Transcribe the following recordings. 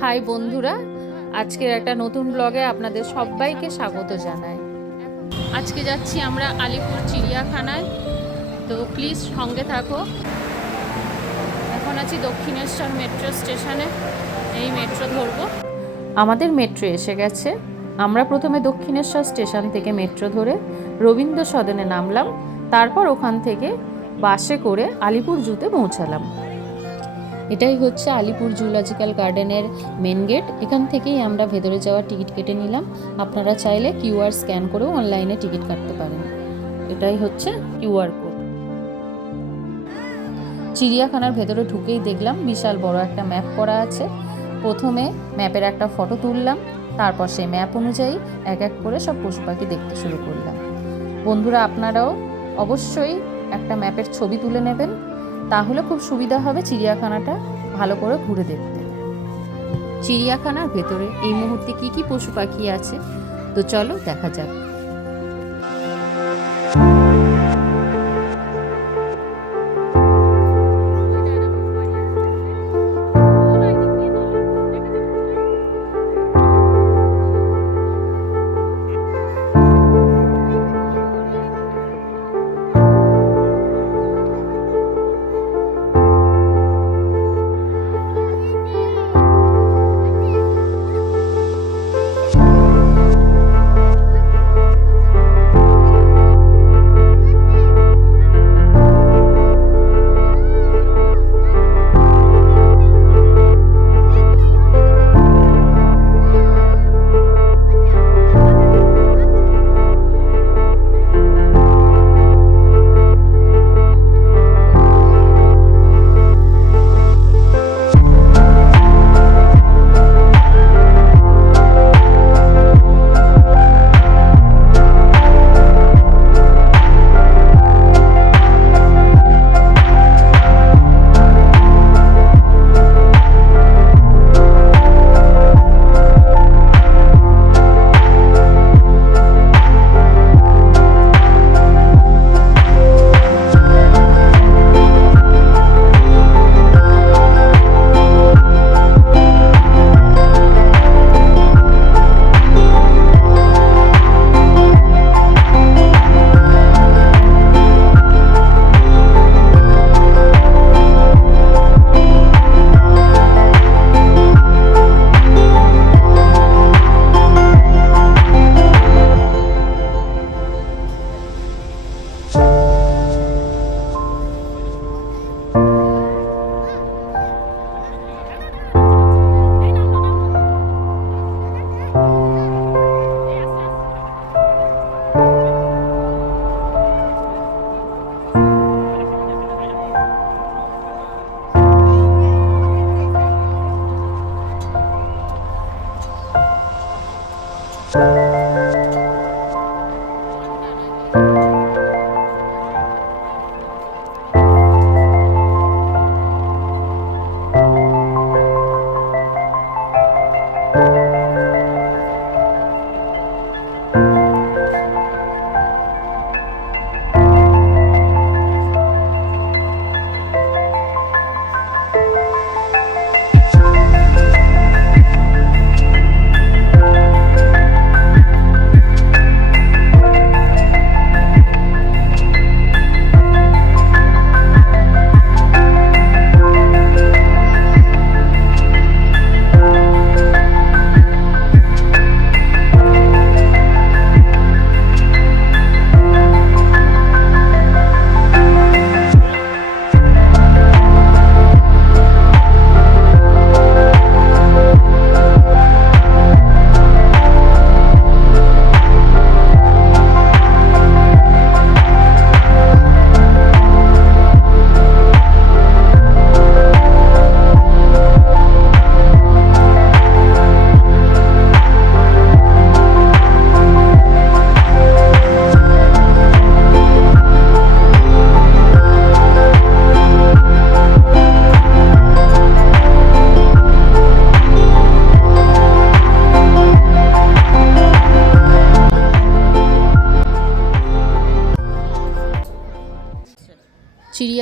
High বন্ধুরা, আজকের একটা নতুন ব্লগে আপনাদের সবাইকে স্বাগত জানাই। আজকে যাচ্ছি আমরা আলিপুর চিড়িয়াখানায়, তো প্লিজ সঙ্গে থাকো। এখন আছি দক্ষিণেশ্বর মেট্রো স্টেশনে এই মেট্রো ধরবো। আমাদের মেট্রো এসে গেছে। আমরা প্রথমে দক্ষিণেশ্বর স্টেশন থেকে মেট্রো ধরে রবীন্দ্র সদনে নামলাম, তারপর ওখান থেকে বাসে করে আলিপুর জুতে পৌঁছালাম। এটাই হচ্ছে আলিপুর জুলজিক্যাল গার্ডেনের মেন গেট এখান থেকেই আমরা ভেতরে যাওয়ার টিকিট কেটে নিলাম। আপনারা চাইলে কিউআর স্ক্যান করেও অনলাইনে টিকিট কাটতে পারেন। এটাই হচ্ছে কিউআর কোড। চিড়িয়াখানার ভেতরে ঢুকেই দেখলাম বিশাল বড় একটা ম্যাপ করা আছে। প্রথমে ম্যাপের একটা ফটো তুললাম, তারপর সেই ম্যাপ অনুযায়ী এক এক করে সব পশু পাখি দেখতে শুরু করলাম। বন্ধুরা, আপনারাও অবশ্যই একটা ম্যাপের ছবি তুলে নেবেন। তাহলে খুব সুবিধা হবে চিড়িয়াখানাটা ভালো করে ঘুরে দেখতে। চিড়িয়াখানার ভেতরে এই মুহূর্তে কি কি পশু পাখি আছে? তো চলো দেখা যাক।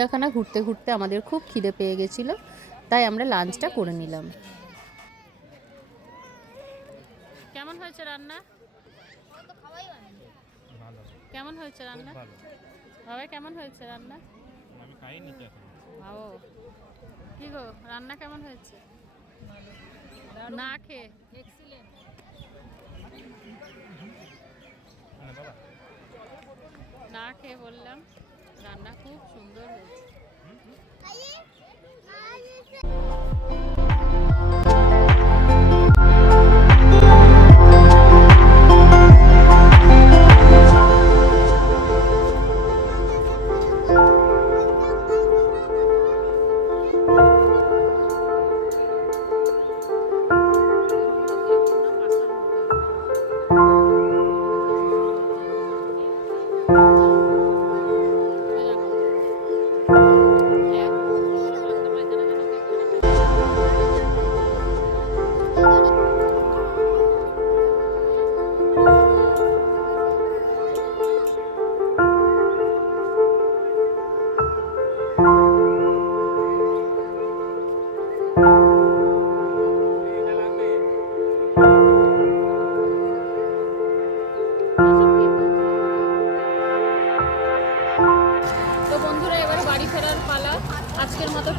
চিড়িয়াখানা ঘুরতে ঘুরতে আমাদের খুব খিদে পেয়ে গেছিল তাই আমরা লাঞ্চটা করে নিলাম। কেমন হয়েছে রান্না? কেমন হয়েছে রান্না? বাবা কেমন হয়েছে রান্না? আমি খাইনি তো এখন। কি গো রান্না কেমন হয়েছে? না খেয়ে। মানে বাবা। না খেয়ে বললাম রান্না খুব সুন্দর।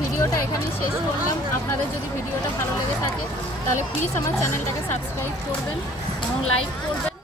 ভিডিওটা এখানেই শেষ করলাম। আপনাদের যদি ভিডিওটা ভালো লেগে থাকে, তাহলে প্লিজ আমার চ্যানেলটাকে সাবস্ক্রাইব করবেন এবং লাইক করবেন।